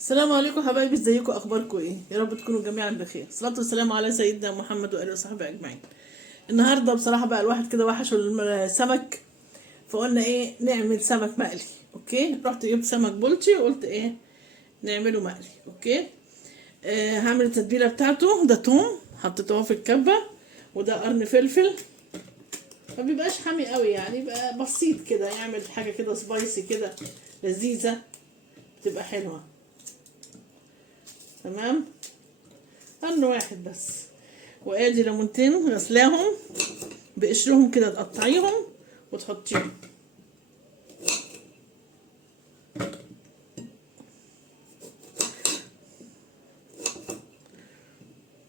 السلام عليكم حبايبي، ازيكم؟ اخباركم ايه؟ يا رب تكونوا جميعا بخير. الصلاه والسلام على سيدنا محمد واله وصحبه اجمعين. النهارده بصراحه بقى الواحد كده وحشه السمك، فقلنا ايه نعمل سمك مقلي. اوكي، رحت جبت سمك بولتي وقلت ايه نعمله مقلي. اوكي. هعمل التتبيله بتاعته. ده توم حطيته في الكبه، وده قرن فلفل. ما بيبقاش حامي قوي يعني، بقى بسيط كده، يعمل حاجه كده سبايسي كده لذيذه، تبقى حلوه. تمام. قرن واحد بس. وادي ليمونتين غسلاهم بقشرهم كده، تقطعيهم وتحطيهم.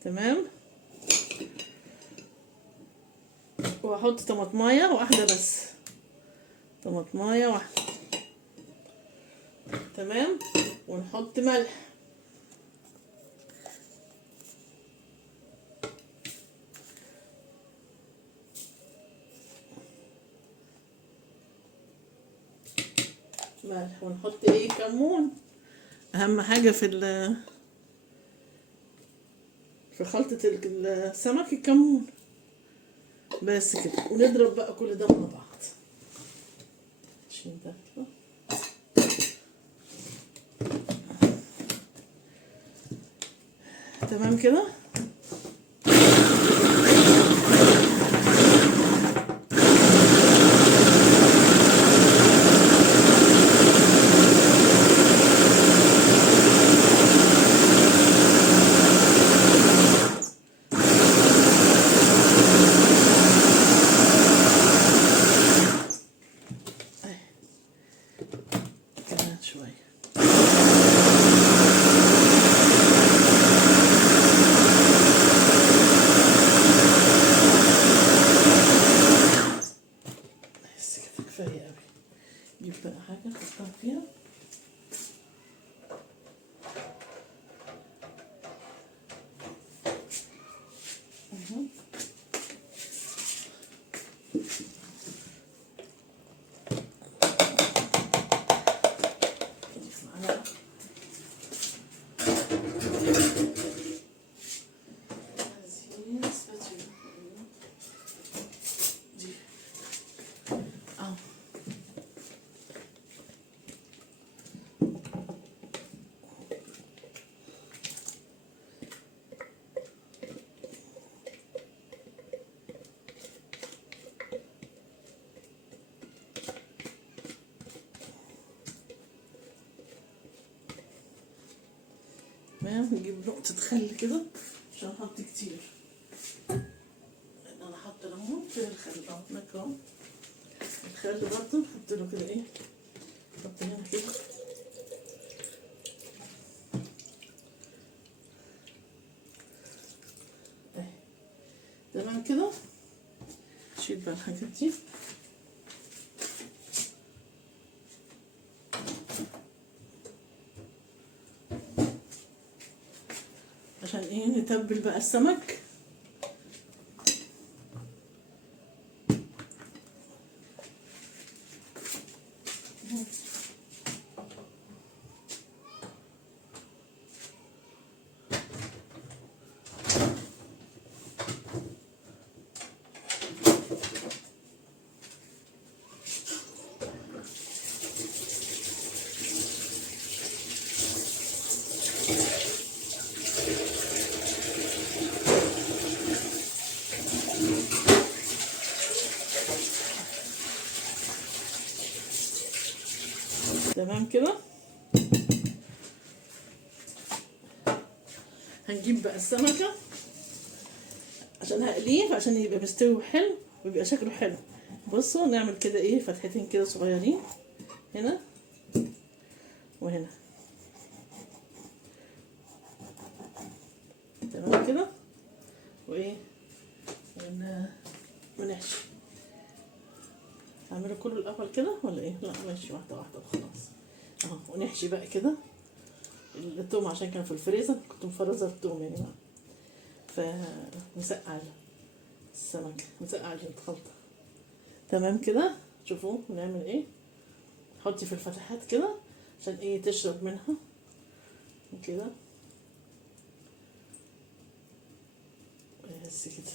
تمام. وهحط طماطمايه واحده بس، طماطمايه واحده. تمام. ونحط ملح. ملح ونحط ايه كمون. اهم حاجه في خلطه السمك الكمون. بس كده، ونضرب بقى كل ده مع بعض. عشان ده كده. تمام كده. كمان شويه. بس كده كفايه قوي. جيب بقى حاجه احطها فيها. معلقه. عايزين سباتيولا. دي اهو. تمام. نجيب نقطة خل كده عشان احط كتير، لان انا حاطة ليمون في الخل اهو. هناك اهو الخل برضه نحط له كده ايه، نحط هنا كده. اهي. تمام كده. نشيل بقى الحاجات دي. عشان ايه نتبل بقى السمك. تمام كده. هنجيب بقى السمكة عشان هقليه، عشان يبقى مستوي حلو ويبقى شكله حلو. بصوا نعمل كده ايه فتحتين كده صغيرين، هنا وهنا. تمام كده. وايه ونحشي. هعمله كله الاول كده ولا ايه؟ لا ماشي، واحده واحده وخلاص. اهو. ونحشي بقى كده التوم، عشان كان في الفريزر كنت مفرزه التوم يعني بقى. فمسقع السمك، مسقع الخلطه. تمام كده. شوفوا نعمل ايه. حطي في الفتحات كده عشان ايه تشرب منها. كده بس كده.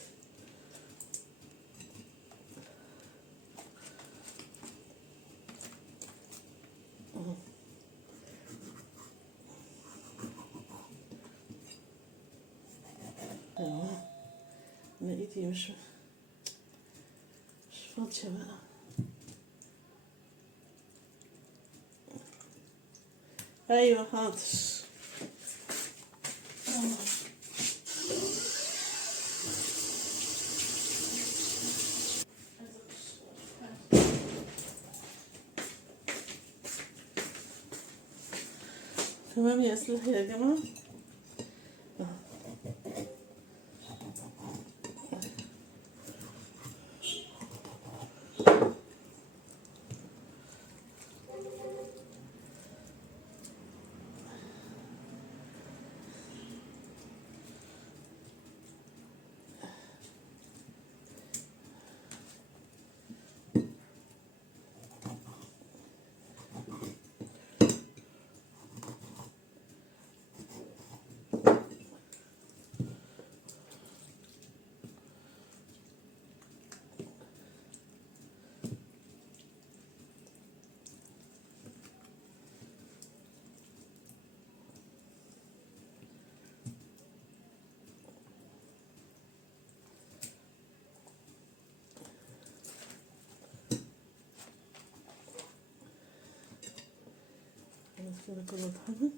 انا ايدي مش فاضية بقى. ايوه حاضر. تمام يا اسلحة يا جماعة. كده كله اتحمل.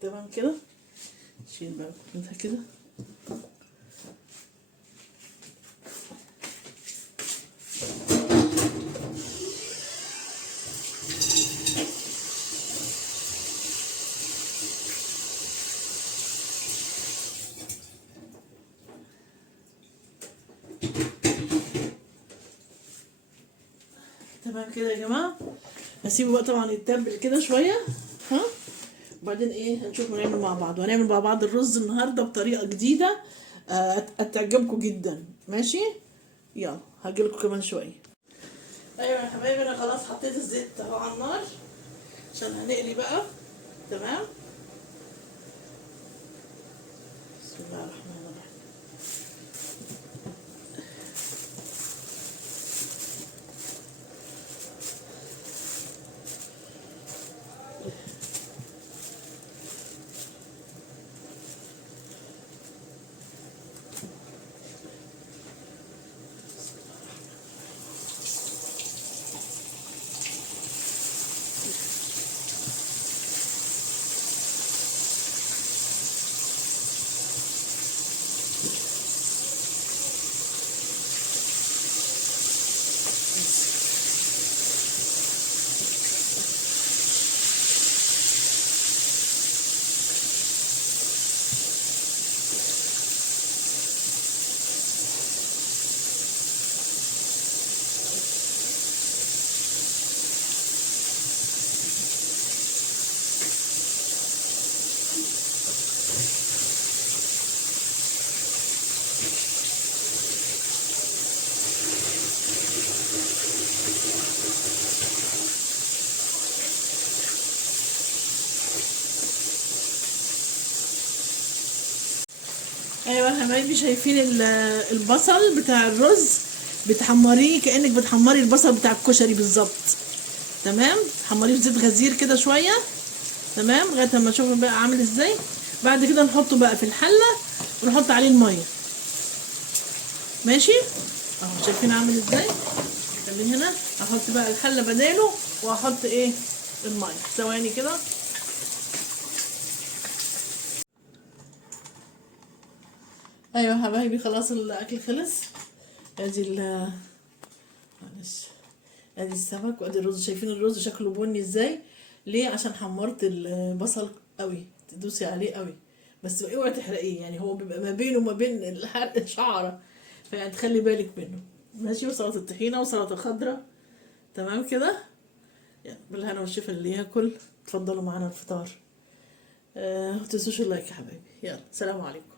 تمام كده. شيل بقى منها كده. تمام كده يا جماعه. هسيبه بقى طبعا يتبل كده شويه. ها وبعدين ايه هنشوف هنعمل مع بعض. وهنعمل مع بعض الرز النهارده بطريقه جديده هتعجبكم جدا. ماشي يلا هجيلكم كمان شويه. ايوه يا حبايبي انا خلاص حطيت الزيت اهو على النار عشان هنقلي بقى. تمام. بسم الله الرحمن الرحيم. ايوه يا حبايبي شايفين البصل بتاع الرز بتحمريه كانك بتحمري البصل بتاع الكشري بالظبط. تمام. حمريه في زيت غزير كده شويه. تمام لغايه اما نشوفه بقى عامل ازاي. بعد كده نحطه بقى في الحله ونحط عليه الميه. ماشي اهو شايفين عامل ازاي. اللي هنا احط بقى الحله بداله، واحط ايه الميه. ثواني كده. ايوه يا حبايبي خلاص الاكل خلص. ادي معلش، ادي السمك وادي الرز. شايفين الرز شكله بني ازاي؟ ليه؟ عشان حمرت البصل قوي، تدوسي عليه قوي، بس اوعي تحرقيه، يعني هو بيبقى ما بينه وما بين الحرق شعره، فيعني تخلي بالك منه. ماشي. وسلطه الطحينه وسلطه خضراء. تمام كده. يعني بالهنا والشفا اللي ياكل. اتفضلوا معانا الفطار. متنسوش اللايك يا حبايبي. يلا سلام عليكم.